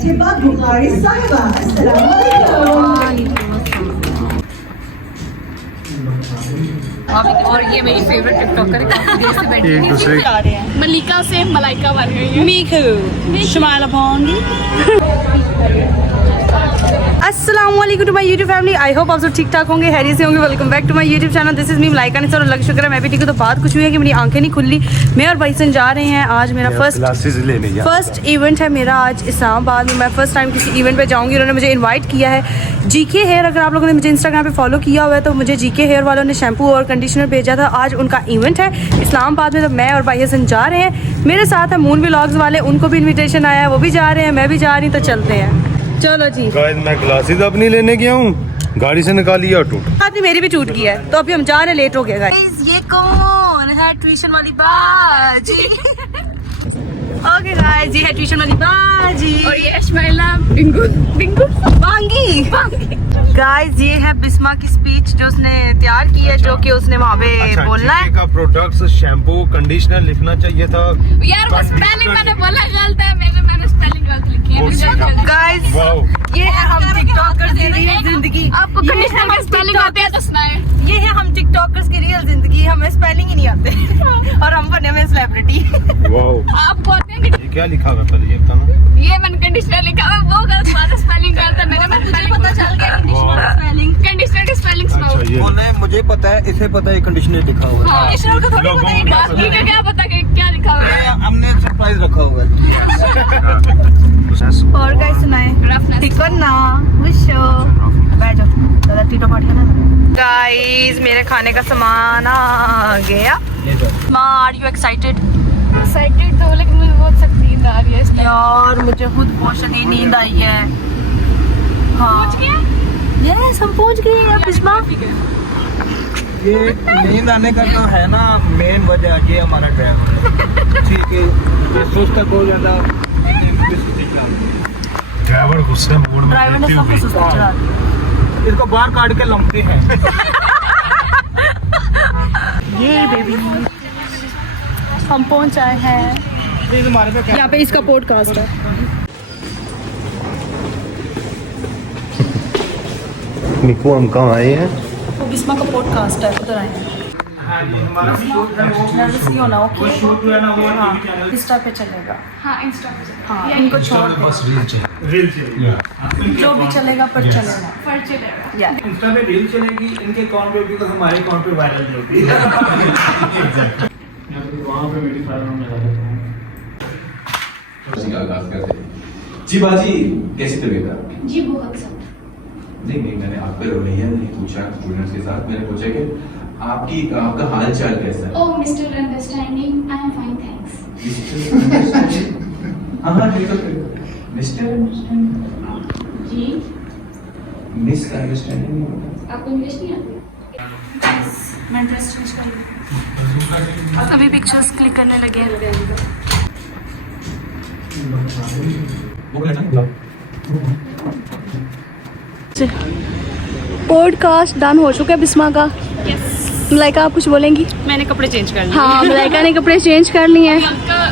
Tiba Bukhari Sahiba. Assalamualaikum. और ये मेरी फेवरेट टिकटॉकर काफी देर से बैठी एक दूसरे है। मलिका से मलाइका बन गई है। मीकू शुमाइला भांगी। अस्सलाम वालेकुम to my YouTube family. I hope आप सब ठीक ठाक होंगे, हैरियत से होंगे। Welcome back to my YouTube channel. This is me Malaika ने। सर लग शुक्र है मैं भी ठीक हूँ। तो बात कुछ हुई है कि मेरी आंखें नहीं खुली। मैं और भाईसन जा रहे हैं। आज मेरा फर्स्ट इवेंट है मेरा आज इस्लामाबाद में। मैं फर्स्ट टाइम किसी इवेंट पे जाऊँगी। उन्होंने मुझे इन्वाइट किया है। जीके हेयर, अगर आप लोगों ने मुझे इंस्टाग्राम पे फॉलो किया हुआ है तो मुझे जीके हेयर वालों ने शैम्पू और कंडीशनर भेजा था। आज उनका इवेंट है इस्लामाबाद में, तो मैं और भाई हसन जा रहे हैं। मेरे साथ है मून व्लॉग्स वाले, उनको भी इन्विटेशन आया है, वो भी जा रहे हैं, मैं भी जा रही हूँ। तो चलते हैं, चलो जी। मैं ग्लासेस अपनी लेने गया हूँ, गाड़ी से निकाली और टूट। आदमी मेरी भी टूट गया है, तो अभी हम जा रहे हैं, लेट हो गया। ये कौन है? ट्यूशन वाली बाजी। ओके गाइस, ये है ट्यूशन वाली बाजी और ये अशमाइला बिंगू बिंगू बांगी। गाइस, ये है बिस्मा की स्पीच जो उसने तैयार की है, जो कि उसने वहाँ पे बोलना है। का प्रोडक्ट्स, शैम्पू, कंडीशनर लिखना चाहिए था यार। वो स्पेलिंग मैंने बोला गलत है, मैंने स्पेलिंग गलत लिखी है। गाइस, ये है हम टिकटॉकर्स की रियल जिंदगी। आपको कंडीशनर का स्पेलिंग आते हैं तो सुनाएं। ये है हम टिकटॉकर्स की रियल जिंदगी। हमें स्पेलिंग ही नहीं आते और हम बने हुए सेलिब्रिटी। आपको आते हैं? ये क्या लिखा हुआ है? ये बताना। ये मैंने कंडीशनर लिखा है, वो गलत बात है, स्पेलिंग गलत है। मैंने पता चल गया कंडीशनर की स्पेलिंग सुनाओ। मुझे पता है, इसे पता है कंडीशनर लिखा हुआ है। कंडीशनर को थोड़ी पता है, बाकी का क्या पता कि क्या लिखा हुआ है। हमने सरप्राइज रखा हुआ है। और गाइस सुनाए टिकन ना विशो बैठो दादा टीटो पाठिया ना। गाइस, मेरे खाने का सामान आ गया। Are you excited? एक्साइटेड तो, लेकिन मुझे बहुत सख्त नींद आ रही है इसलिए। यार मुझे खुद बहुत ही नींद आई है। हाँ यस, हम पहुंच गए हैं बिस्मा। ये नींद आने का तो है ना मेन वजह, ये हमारा ड्राइवर। ठीक है, ये सुस्त तक हो जाता। ड्राइवर गुस्से मूड में, ड्राइवर ने सबको सुस्त चढ़ा दिया। इसको बाहर काट के लंबते हैं। ये बेबी हम पहुंच आए हैं। यहाँ पे इसका पॉडकास्ट है। निको, हम कहाँ आए हैं? वो बिस्मा का पॉडकास्ट है, उधर आए हैं। नर्वस नहीं होना, ओके? हाँ, इंस्टा पे चलेगा। हाँ, इंस्टा पे चलेगा। हाँ, इनको छोड़ दे, जो भी चलेगा पर चलेगा। पर चलेगा। इंस्टा पे रील चलेगी, इनके अकाउंट पे भी, तो हमारे अकाउंट पे वायरल नहीं होती। वहाँ पे मेरी फाइल में लगा देता हूँ। जी बाजी, कैसी तबीयत है आपकी? जी बहुत सब। नहीं, मैंने आपका रवैया नहीं पूछा स्टूडेंट्स के साथ। मैंने पूछा कि आपका हाल चाल कैसा है? Oh, Mr. Understanding, I am fine, thanks. हाँ, मिस्टर अंडरस्टैंडिंग। जी, मिस अंडरस्टैंडिंग नहीं होता। आपको इंग्लिश नहीं आती? मैं ड्रेस चेंज कर लूँ। अभी पिक्चर्स क्लिक करने लगे हैं। पॉडकास्ट डन हो चुका है बिस्मा का। मलाइका, आप कुछ बोलेंगी? मैंने कपड़े चेंज कर लिए। हाँ, मलाइका ने कपड़े चेंज कर लिए हैं।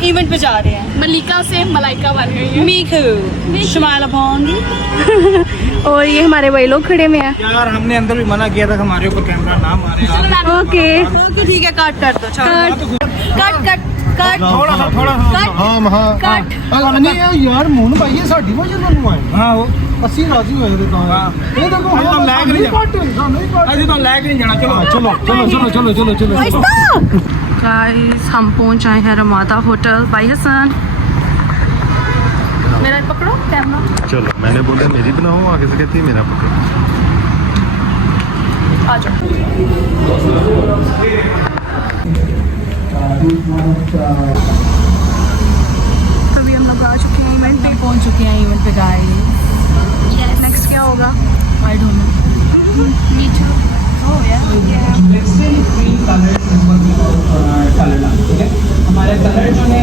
इवेंट पे जा रहे हैं। मलिका से मलाइका बन गई है। मीकू शुमाइला भांगी। और ये हमारे वही लोग खड़े में हैं। यार, हमने अंदर भी मना किया था हमारे ऊपर कैमरा ना मारे। ओके ठीक है, काट कर दो। कट कट कट थोड़ा सा कट। नहीं यार, मोहन भाई ये साडी वजह नाल आए। हाँ, वो ਅਸੀਂ ਰਾਜੀ ਹੋਏ ਤੇ ਤਾਂ ਇਹ ਦੇਖੋ हम तो लैग नहीं जाना। अभी तो लैग नहीं जाना। चलो। गाइस, हम पहुंच आए हैं रमादा होटल। भाई हसन, मेरा पकड़ो कैमरा। चलो, मैंने बोला मेरी बनाओ, आगे से कहती है मेरा पकड़ो। आ जाओ। अभी हम लोग आ चुके हैं इवेंट पे, पहुंच चुके हैं इवेंट पे। गाइस, नेक्स्ट क्या होगा? I don't know. Me too. Oh यार, हमारे कलर जो है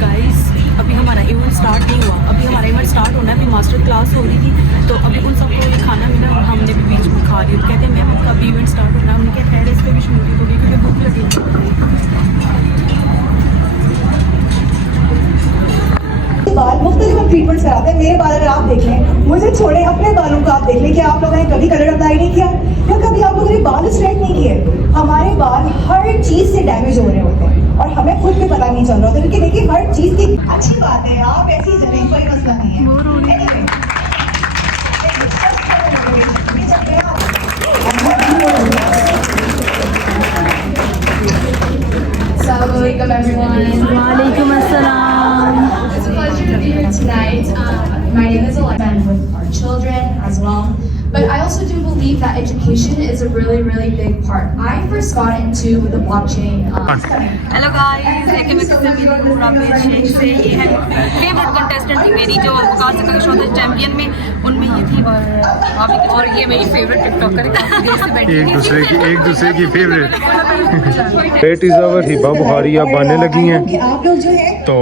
गाइस, अभी हमारा इवेंट स्टार्ट नहीं हुआ। अभी हमारा इवेंट स्टार्ट होना है। अभी मास्टर क्लास हो रही थी, तो अभी उन सबको ये खाना मिला और हमने भी बीच में खा लिया। कहते हैं मैम अभी इवेंट स्टार्ट होना है। हमने कहा खैर, इस पर भी शुरू होगी क्योंकि भूख लगी। ट्रीटमेंट कराते हैं। मेरे बाल अगर आप देख लें, मुझे छोड़े अपने बालों को आप देख लें कि आप लोगों ने कभी कलर अप्लाई नहीं किया या कभी आप लोगों ने बाल स्ट्रेट नहीं किए। हमारे बाल हर चीज से डैमेज हो रहे होते हैं और हमें खुद भी पता नहीं चल रहा होता, क्योंकि देखिए हर चीज की अच्छी बात है, आप ऐसी ही चलें, कोई मसला नहीं है। Assalamualaikum everyone. वालेकुम अस्सलाम। It's a pleasure to be here tonight. My name is Alexa. I'm with our children as well. But I also do believe that education is a really, really big part. I first got into the blockchain. Hello guys, देखिए मैं किससे मिली हूँ, राबिया शेख से। ये है favourite contestant थी मेरी, जो वकाल से शो थे चैंपियन में, उनमें ये थी। और ये मेरी फेवरेट टिकटॉकर है, काफी देर से बैठी एक दूसरे की favourite. It is our Hiba Bukhari अब आने लगी हैं, आप लोग जो है तो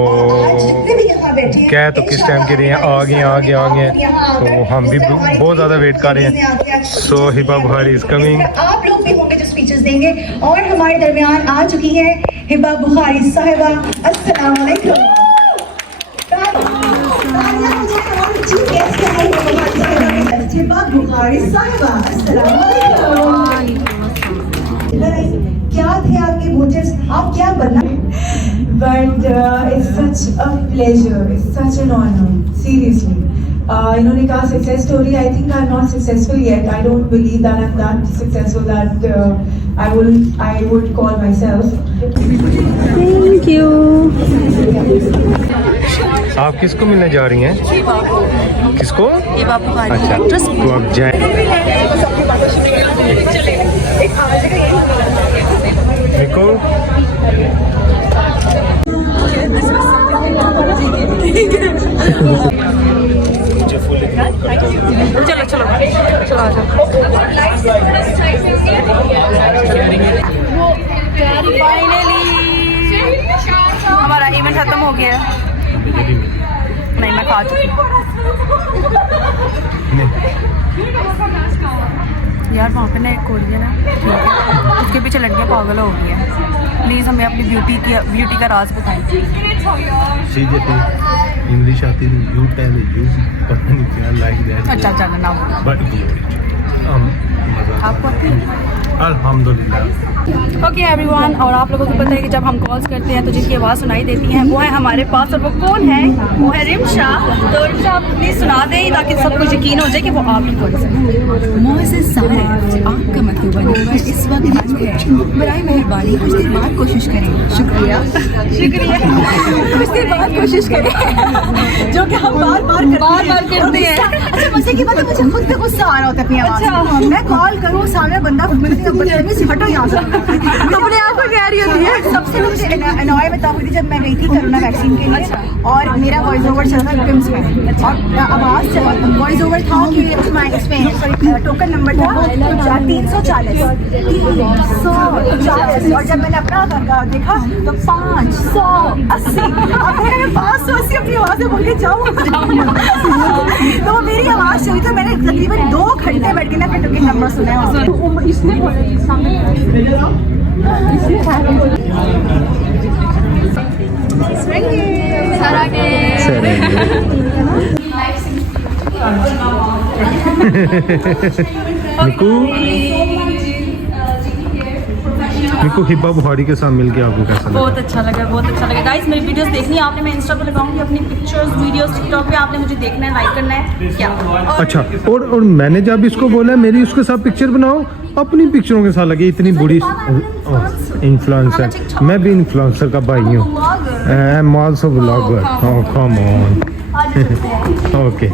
जितने भी यहाँ बैठे हैं, क्या तो किस टाइम के लिए आ गए, तो हम भी बहुत ज़्यादा वेट कर रहे हैं। सो हिबा बुखारी इज कमिंग। आप लोग भी होंगे जो स्पीचेस देंगे, और हमारे दरमियान आ चुकी है हिबा बुखारी साहिबा। अस्सलाम वालेकुम। हिबा बुखारी साहिबा, अस्सलाम वालेकुम। क्या थे आपके मोटिव्स, आप क्या बनना? But it's such a pleasure, it's such an honor, seriously. इन्होंने कहा success story. I think I'm not successful yet. I don't believe that I'm that successful that I would call myself. Thank you. आप किसको मिलने जा रही हैं? किसको? हिबा बुखारी। अच्छा, तो आप जाए। देखो चलो चलो चलो आ जाओ। फाइनली हमारा इवेंट खत्म हो गया। नहीं, मैं खा चुकी हूँ यार। वहाँ पे ना एक कोरियन है, ठीक है, उसके पीछे लड़कियाँ पागल हो गई हैं। प्लीज़ हमें अपनी ब्यूटी का राज बताएं। इंग्लिश आती है, यू टेल यू, पता नहीं क्या लाइक दैट। अच्छा अच्छा ना बट आपको आती है? अल्हम्दुलिल्लाह। ओके एवरीवन, और आप लोगों को पता है कि जब हम कॉल्स करते हैं तो जिनकी आवाज़ सुनाई देती है वो है हमारे पास, और वो कौन है? वो है रिमशा। तो रिमशा आप प्लीज़ सुना दें ताकि सबको यकीन हो जाए कि वो आप ही कोई से। मोहसिन सारे आपका मतलूबा नंबर इस वक्त बंद है। बराए मेहरबानी कुछ देर बाद कोशिश करें। शुक्रिया शुक्रिया। कुछ देर बाद कोशिश करें, जो कि हम बार बार करते हैं। अच्छा, मजे की बात है, मुझे खुद पे गुस्सा आ रहा होता है अपनी आवाज़। अच्छा, मैं कॉल करूँ, सामने बंदा बदतमीजी हटो यहाँ से, अपने आप को कह रही होती है। सबसे मुझे अनॉय मैं तब हुई थी जब मैं गई थी कोरोना वैक्सीन के लिए, और मेरा वॉइस ओवर चल रहा था पिम्स में, और आवाज़ वॉइस ओवर था कि इसमें टोकन नंबर था 340, और जब मैंने अपना देखा तो 580। अब मैंने 580 अपनी आवाज़ में बोल के जाऊँ तो मेरी आवाज़ चली, तो मैंने तकरीबन 2 घंटे बैठ के ना फिर टोकन नंबर सुना है। इसने निको हिबा बुखारी के साथ मिलके आपको कैसा लगा? बहुत अच्छा लगा, बहुत अच्छा लगा। गाइस मेरी वीडियोस देखनी है आपने, मैं इंस्टा पे लगाऊंगी अपनी पिक्चर्स वीडियोस, टिकटॉक पे आपने मुझे देखना है, लाइक करना है क्या। अच्छा, और मैंने जब इसको बोला मेरी उसके साथ पिक्चर बनाओ, अपनी पिक्चरों के साथ लगी इतनी बुरी। इन्फ्लुएंसर, मैं भी इन्फ्लुएंसर का भाई हूँ। I am also blogger. Oh come on. Okay.